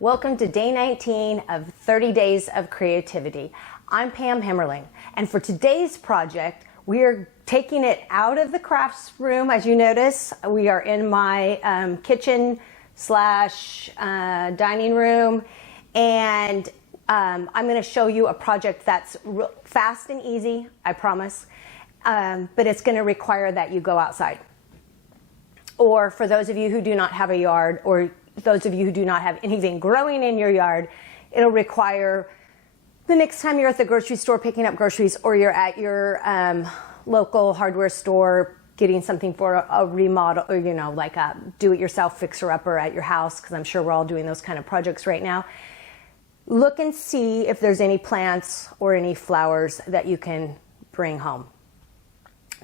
Welcome to day 19 of 30 Days of Creativity. I'm Pam Hemmerling, and for today's project, we are taking it out of the crafts room. As you notice, we are in my kitchen slash dining room, and I'm going to show you a project that's fast and easy, I promise, but it's going to require that you go outside. Or for those of you who do not have a yard, or those of you who do not have anything growing in your yard, it'll require the next time you're at the grocery store picking up groceries, or you're at your local hardware store getting something for a remodel, or like a do-it-yourself fixer-upper at your house, because I'm sure we're all doing those kind of projects right now. Look and see if there's any plants or any flowers that you can bring home.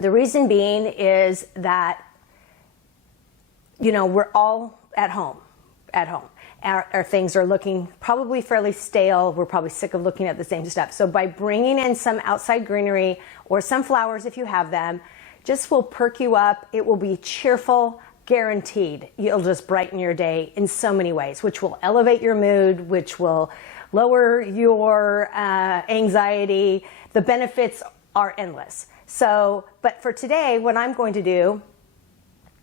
The reason being is that we're all at home. Our things are looking probably fairly stale. We're probably sick of looking at the same stuff. So by bringing in some outside greenery or some flowers, if you have them, just will perk you up. It will be cheerful, guaranteed. You'll just brighten your day in so many ways, which will elevate your mood, which will lower your anxiety. The benefits are endless. So, but for today, what I'm going to do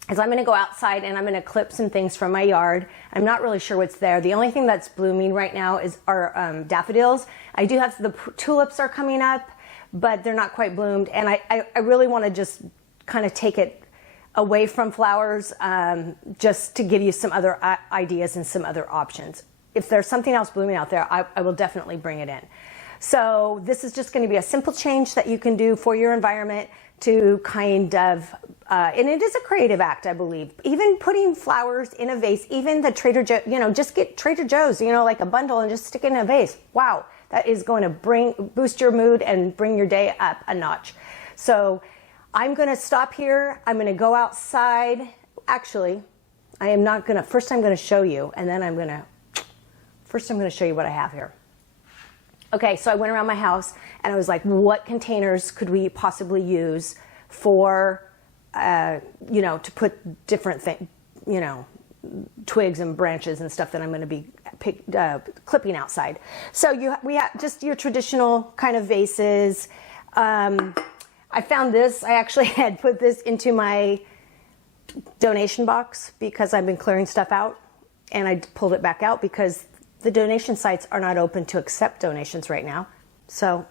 is I'm going to go outside and I'm going to clip some things from my yard. I'm not really sure what's there. The only thing that's blooming right now are daffodils. I do have the tulips are coming up, but they're not quite bloomed. And I really want to just kind of take it away from flowers, just to give you some other ideas and some other options. If there's something else blooming out there, I will definitely bring it in. So this is just going to be a simple change that you can do for your environment to kind of, and it is a creative act, I believe. Even putting flowers in a vase, even the Trader Joe, just get Trader Joe's, like a bundle and just stick it in a vase. Wow, that is going to boost your mood and bring your day up a notch. So I'm going to stop here. I'm going to go outside. Actually, I am not going to, first I'm going to show you, and then I'm going to show you what I have here. Okay, so I went around my house and I was like, what containers could we possibly use for, to put different things, twigs and branches and stuff that I'm going to be clipping outside. So we have just your traditional kind of vases. I found this. I actually had put this into my donation box because I've been clearing stuff out, and I pulled it back out because the donation sites are not open to accept donations right now. So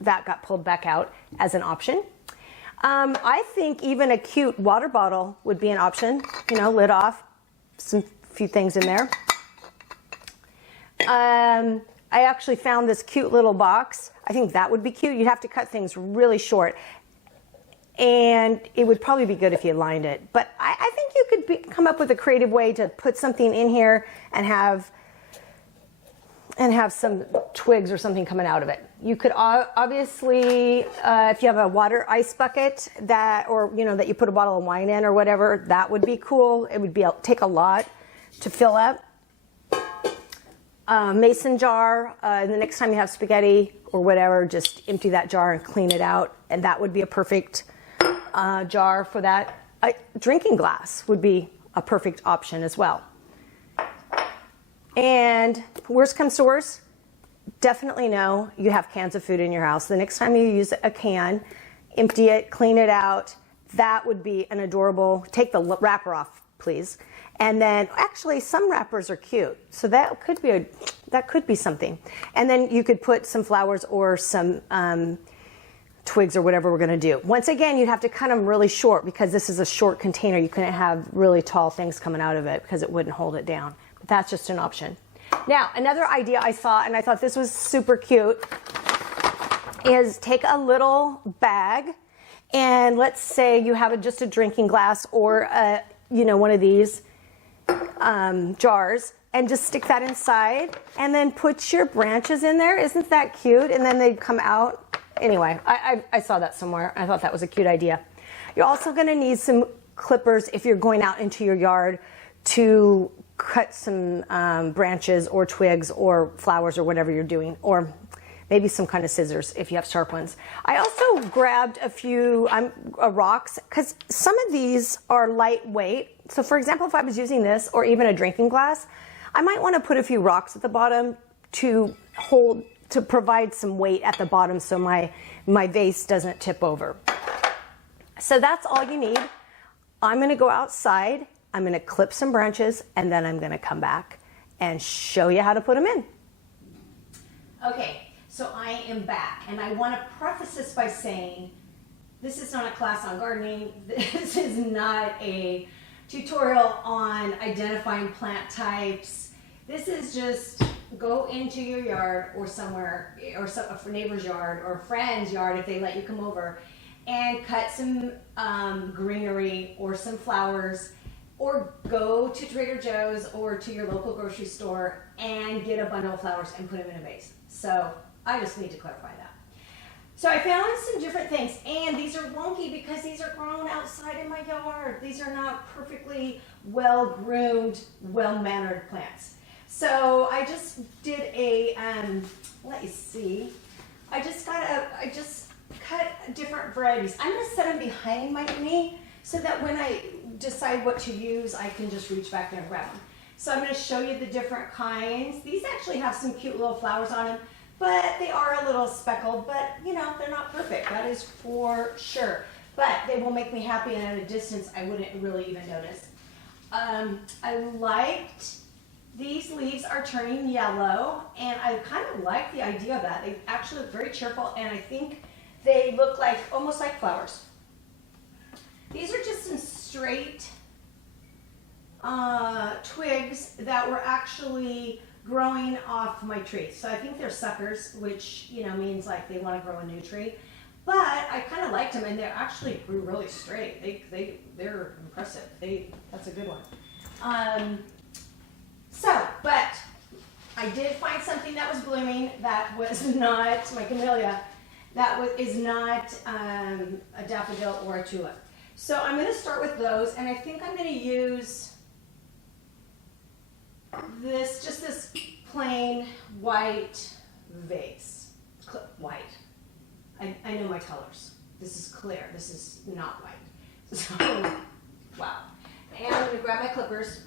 that got pulled back out as an option. I think even a cute water bottle would be an option, lid off, few things in there. I actually found this cute little box. I think that would be cute. You'd have to cut things really short, and it would probably be good if you lined it. But I think you could come up with a creative way to put something in here and have some twigs or something coming out of it. You could obviously, if you have a water ice bucket that you put a bottle of wine in or whatever, that would be cool. It would take a lot to fill up. Mason jar, the next time you have spaghetti or whatever, just empty that jar and clean it out, and that would be a perfect jar for that. A drinking glass would be a perfect option as well. And worst comes to worst, definitely know you have cans of food in your house. The next time you use a can, empty it, clean it out. That would be an adorable, take the wrapper off, please. And then, actually, some wrappers are cute. So that could be something. And then you could put some flowers or some twigs or whatever we're going to do. Once again, you'd have to cut them really short because this is a short container. You couldn't have really tall things coming out of it because it wouldn't hold it down. But that's just an option. Now, another idea I saw, and I thought this was super cute, is take a little bag, and let's say you have just a drinking glass or one of these jars, and just stick that inside, and then put your branches in there. Isn't that cute? And then they'd come out. Anyway, I saw that somewhere. I thought that was a cute idea. You're also going to need some clippers if you're going out into your yard to cut some branches or twigs or flowers or whatever you're doing, or maybe some kind of scissors if you have sharp ones. I also grabbed a few rocks because some of these are lightweight. So for example, if I was using this or even a drinking glass, I might want to put a few rocks at the bottom to provide some weight at the bottom so my vase doesn't tip over. So that's all you need. I'm going to go outside, I'm going to clip some branches, and then I'm going to come back and show you how to put them in. Okay, so I am back, and I want to preface this by saying this is not a class on gardening. This is not a tutorial on identifying plant types. This is just go into your yard or somewhere, or a neighbor's yard or a friend's yard if they let you come over, and cut some greenery or some flowers, or go to Trader Joe's or to your local grocery store and get a bundle of flowers and put them in a vase. So I just need to clarify that. So I found some different things, and these are wonky because these are grown outside in my yard. These are not perfectly well-groomed, well-mannered plants. So I just did a, let me see, I just cut different varieties. I'm gonna set them behind me so that when I decide what to use, I can just reach back there and grab them. So I'm gonna show you the different kinds. These actually have some cute little flowers on them, but they are a little speckled, but you know, they're not perfect, that is for sure. But they will make me happy, and at a distance, I wouldn't really even notice. I liked, these leaves are turning yellow, and I kind of like the idea of that. They actually look very cheerful, and I think they look like, almost like flowers. These are just some straight twigs that were actually growing off my tree. So I think they're suckers, which, you know, means like they want to grow a new tree. But I kind of liked them, and they actually grew really straight. They're impressive. That's a good one. But I did find something that was blooming that was not my camellia. Is not a daffodil or a tulip. So I'm going to start with those, and I think I'm going to use this plain white vase. White. I know my colors. This is clear. This is not white. So, wow. And I'm going to grab my clippers,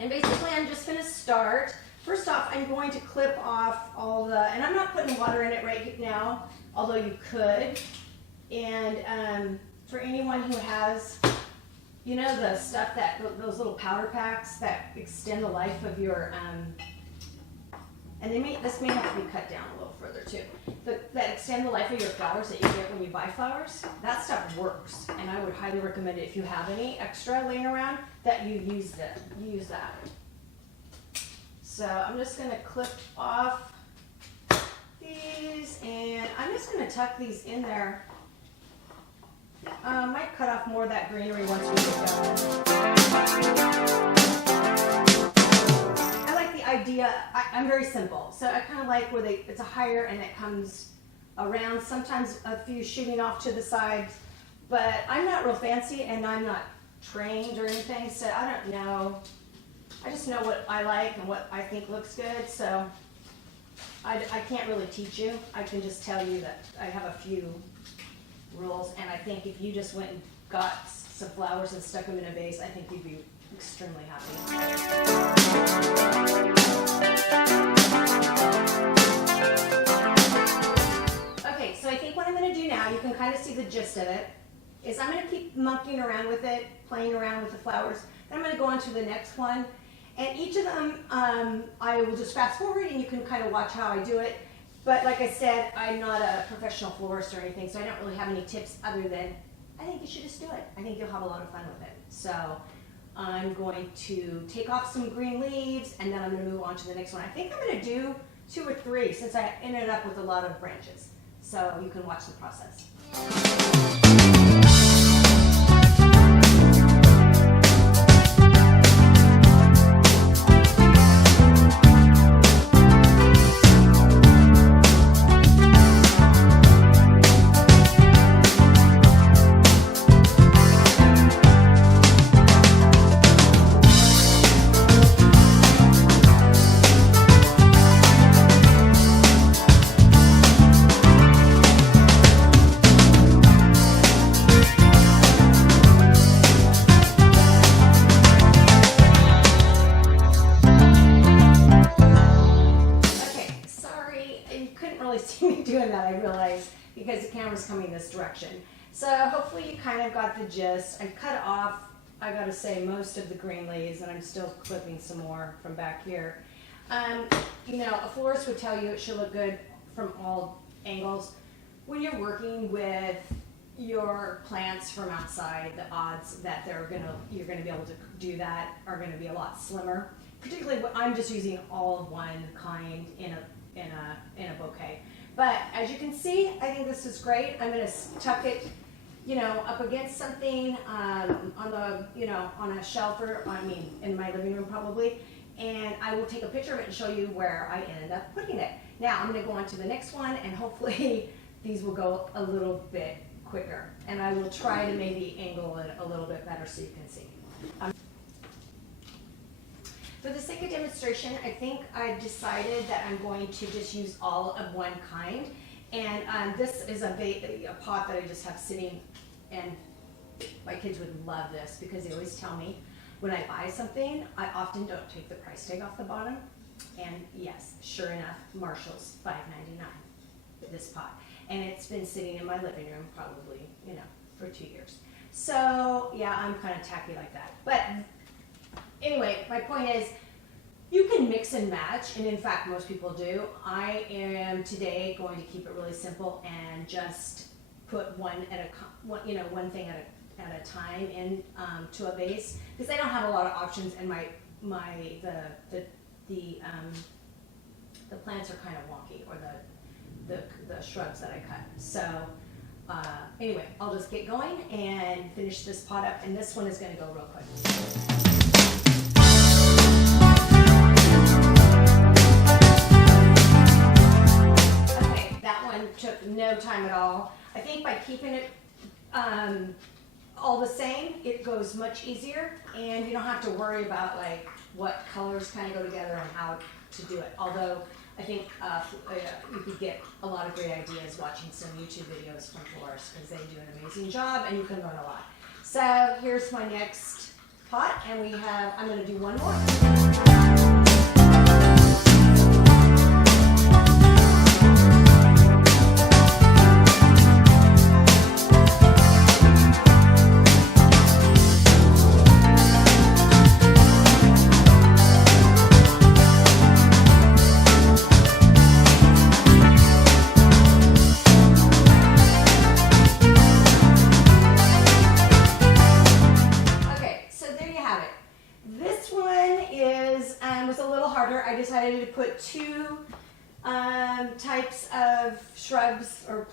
and basically I'm just going to start. First off, I'm going to clip off all the, and I'm not putting water in it right now, although you could. And for anyone who has, you know, the stuff those little powder packs that extend the life of your, and this may have to be cut down a little further too, that extend the life of your flowers that you get when you buy flowers, that stuff works. And I would highly recommend it if you have any extra laying around, that you use that. So I'm just going to clip off these, and I'm just going to tuck these in there. Might cut off more of that greenery once we get going. I like the idea. I'm very simple, so I kind of like where it's a higher and it comes around. Sometimes a few shooting off to the sides, but I'm not real fancy and I'm not trained or anything, so I don't know. I just know what I like and what I think looks good, so I can't really teach you. I can just tell you that I have a few rules, and I think if you just went and got some flowers and stuck them in a vase, I think you'd be extremely happy. Okay, so I think what I'm going to do now, you can kind of see the gist of it, is I'm going to keep monkeying around with it, playing around with the flowers. Then I'm going to go on to the next one. And each of them, I will just fast forward, and you can kind of watch how I do it. But like I said, I'm not a professional florist or anything, so I don't really have any tips other than I think you should just do it. I think you'll have a lot of fun with it. So I'm going to take off some green leaves, and then I'm going to move on to the next one. I think I'm going to do 2 or 3 since I ended up with a lot of branches. So you can watch the process. doing that, I realized, because the camera's coming this direction. So hopefully you kind of got the gist. I cut off, I gotta say, most of the green leaves, and I'm still clipping some more from back here. You know, a florist would tell you it should look good from all angles. When you're working with your plants from outside, the odds that you're gonna be able to do that are gonna be a lot slimmer. Particularly, I'm just using all of one kind in a bouquet. But as you can see, I think this is great. I'm gonna tuck it, you know, up against something on the, you know, on a shelf, or in my living room probably. And I will take a picture of it and show you where I ended up putting it. Now I'm gonna go on to the next one, and hopefully these will go a little bit quicker. And I will try to maybe angle it a little bit better so you can see. For the sake of demonstration, I think I've decided that I'm going to just use all of one kind. And this is a pot that I just have sitting, and my kids would love this because they always tell me when I buy something, I often don't take the price tag off the bottom. And yes, sure enough, Marshall's $5.99 for this pot. And it's been sitting in my living room probably, you know, for 2 years. So yeah, I'm kind of tacky like that. But anyway, my point is, you can mix and match, and in fact, most people do. I am today going to keep it really simple and just put one thing at a time in to a vase, because I don't have a lot of options, and the plants are kind of wonky, or the shrubs that I cut. So anyway, I'll just get going and finish this pot up, and this one is going to go real quick. Took no time at all. I think by keeping it all the same, it goes much easier, and you don't have to worry about like what colors kind of go together and how to do it. Although I think you could get a lot of great ideas watching some YouTube videos from florists, because they do an amazing job and you can learn a lot. So here's my next pot, and I'm going to do one more. I decided to put two types of shrubs or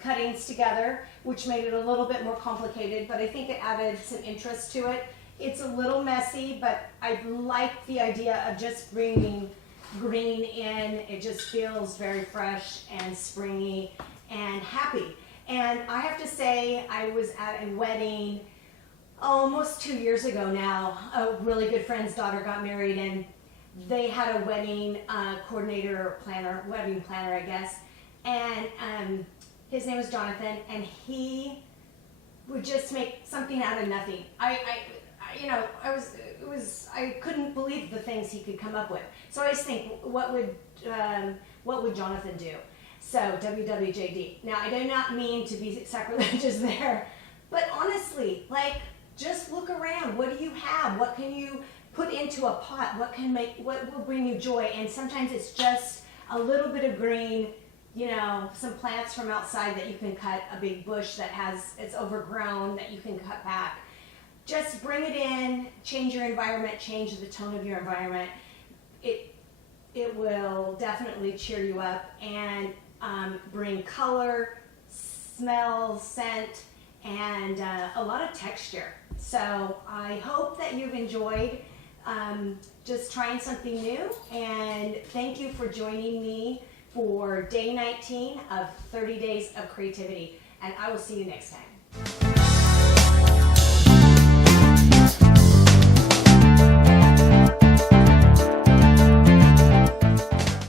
cuttings together, which made it a little bit more complicated, but I think it added some interest to it. It's a little messy, but I like the idea of just bringing green in. It just feels very fresh and springy and happy. And I have to say, I was at a wedding almost 2 years ago now. A really good friend's daughter got married, and they had a wedding coordinator or planner, wedding planner, I guess. And his name was Jonathan, and he would just make something out of nothing. I couldn't believe the things he could come up with. So I just think, what would Jonathan do? So WWJD. Now, I do not mean to be sacrilegious there, but honestly, like, just look around. What do you have? What can you put into a pot? What will bring you joy? And sometimes it's just a little bit of green, some plants from outside that you can cut, a big bush it's overgrown that you can cut back. Just bring it in, change your environment, change the tone of your environment. It will definitely cheer you up and bring color, smell, scent, and a lot of texture. So I hope that you've enjoyed just trying something new, and thank you for joining me for day 19 of 30 Days of Creativity, and I will see you next time.